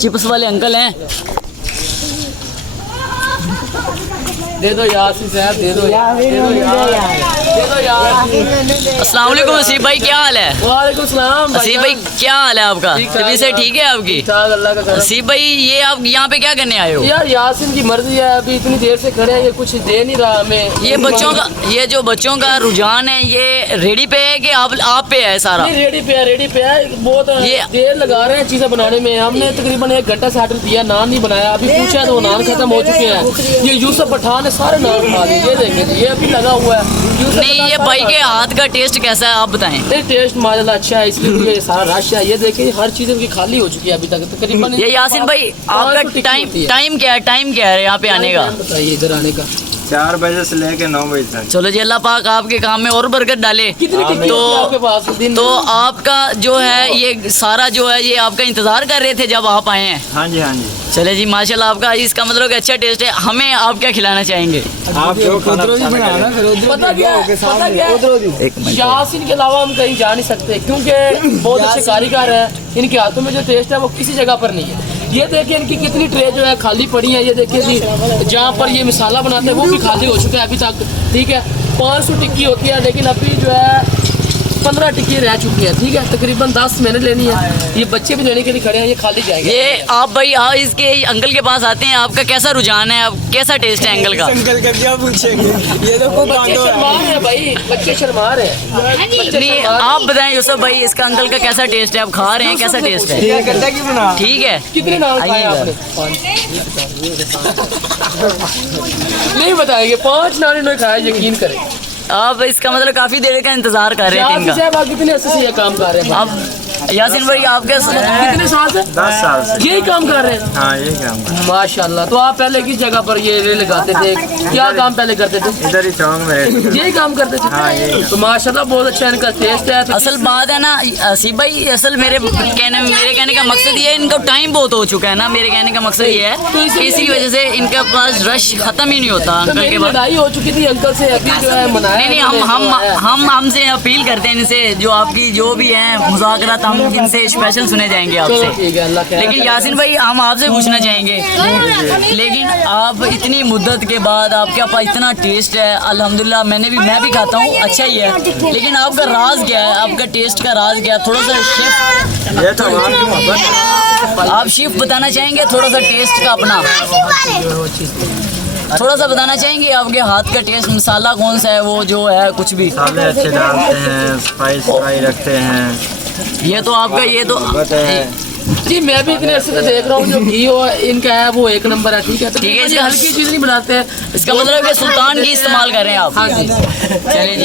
Chips वाले uncle हैं। दे दो यासीन साहब, दे दो यार, दे दो यार। अस्सलाम वालेकुम हसीब भाई, क्या हाल है? वालेकुम सलाम हसीब भाई क्या हाल है आपका? तबीयत से ठीक है आपकी? अल्लाह का करम। हसीब भाई ये आप यहाँ पे क्या करने आए हो? यार यासीन की मर्जी है, अभी इतनी देर से खड़े हैं, ये कुछ दे नहीं रहा हमें। ये बच्चों का, ये जो बच्चों का रुझान है ये रेडी पे है कि आप पे है सारा? नहीं, रेडी पे है, रेडी पे है। बहुत ये- देर लगा रहे हैं चीजें बनाने में। हमने तकरीबन 1 घंटा से ऑर्डर दिया, नान नहीं बनाया। अभी पूछा तो वो नान खत्म हो चुके हैं। ये यूसुफ पठान ने सारे नान बना दिए, ये देखें, ये अभी लगा हुआ है। यूसुफ नहीं, पठान ये सारे भाई के हाथ का टेस्ट कैसा है आप बताएं? नहीं, टेस्ट माशाल्लाह अच्छा है, इसलिए ये सारा रश है। ये देखिए हर चीज़ की खाली हो चुकी है अभी तक तकरीबन। ये यासीन भाई आपका टाइम क्या है? टाइम क्या है यहाँ पे आने का? बताइए इधर आने का। 4 बजे से लेके 9 बजे तक। चलो जी, अल्लाह पाक आपके काम में और बरकत डाले। कितनी टिकट तो आपके पास दिन? तो आपका जो है ये सारा जो है ये आपका इंतजार कर रहे थे जब आप आए हैं? हाँ जी, हाँ जी। चले जी माशाल्लाह, आपका इसका मतलब कि अच्छा टेस्ट है। हमें आप क्या खिलाना चाहेंगे? आप जो खाना पसंद करें। पता क्या है? पता क्या है? यासीन के अलावा हम कहीं जा नहीं सकते, क्योंकि बहुत अच्छे कारीगर हैं। इनके हाथों में जो टेस्ट है वो किसी जगह पर नहीं है। ये देखिए इनकी कितनी ट्रे जो है खाली पड़ी है। ये देखिए जी, जहाँ पर ये मसाला बनाते हैं वो भी खाली हो चुका है अभी तक। ठीक है, 500 टिक्की होती है, लेकिन अभी जो है 15 टिक्की रह चुकी है। ठीक है, तकरीबन 10 मैंने लेनी है। ये बच्चे भी लेने के लिए खड़े हैं, ये खाली जाएंगे। ये आप भाई इसके अंकल के पास आते हैं, आपका कैसा रुझान है? आप कैसा टेस्ट है अंकल का? अंकल का क्या पूछेंगे, ये तो खूब बच्चे शर्मा रहे हैं भाई, बच्चे शर्मा रहे हैं। नहीं, आप बताएं यूसुफ भाई, इसका अंकल का कैसा टेस्ट है? आप खा रहे हैं, कैसा टेस्ट है? ठीक है, कितने नाम खाए आइए आपने? नहीं बताएंगे, 5 नान इन्होंने खाया, यकीन करें। आप इसका मतलब काफी देर का इंतजार कर रहे थे यासीन इनका। साहब आप कितने अर्से से ये काम कर रहे हैं? अब यासीन भाई आपके कितने साल से 10 साल से। यही काम कर रहे हैं? हाँ, यही काम है। माशाल्लाह। तो आप पहले किस जगह पर ये रे लगाते थे? क्या काम पहले करते थे? इधर ही चौक में है। यही काम करते थे? हाँ, यही। तो माशाल्लाह बहुत अच्छा इनका टेस्ट है। तो असल बात है ना हसीब भाई, असल मेरे कहने का मकसद ये है, इनका टाइम बहुत हो चुका है ना। मेरे कहने का मकसद ये है कि इसी वजह से इनके पास रश खत्म ही नहीं होता तो अंकल मेरी के पास। लड़ाई हो चुकी थी अंकल से, अभी जो है मनाया। नहीं, हम हमसे अपील करते हैं इनसे, जो आपकी जो भी है मुज़ाकरात, हम इनसे स्पेशल सुने जाएंगे चलो आपसे। ठीक है, अल्लाह खैर लेकिन यासीन भाई हम आपसे पूछना चाहेंगे, लेकिन आप इतनी मुद्दत के बाद आपके पास इतना टेस्ट है अल्हम्दुलिल्लाह। मैं भी खाता हूँ, अच्छा ही है। लेकिन आपका राज क्या है? आपका टेस्ट का राज क्या है? थोड़ा सा शेफ, ये तो आपकी मोहब्बत। आप शेफ बताना चाहेंगे थोड़ा सा टेस्ट का अपना? थोड़ा सा बताना चाहेंगे आपके हाथ का टेस्ट, मसाला कौन सा है वो जो है कुछ भी? मसाले अच्छे डालते हैं, स्पाइस फ्राई रखते हैं। ये तो आपका ये तो जी, मैं भी इतने अर्से से देख रहा हूँ, जो घी हो इनका है वो 1 नंबर है। ठीक है, तो ठीक है, ये हल्की चीज़ नहीं बनाते हैं। इसका मतलब है कि सुल्तान की इस्तेमाल कर रहे हैं आप। हाँ जी। चलिए जी।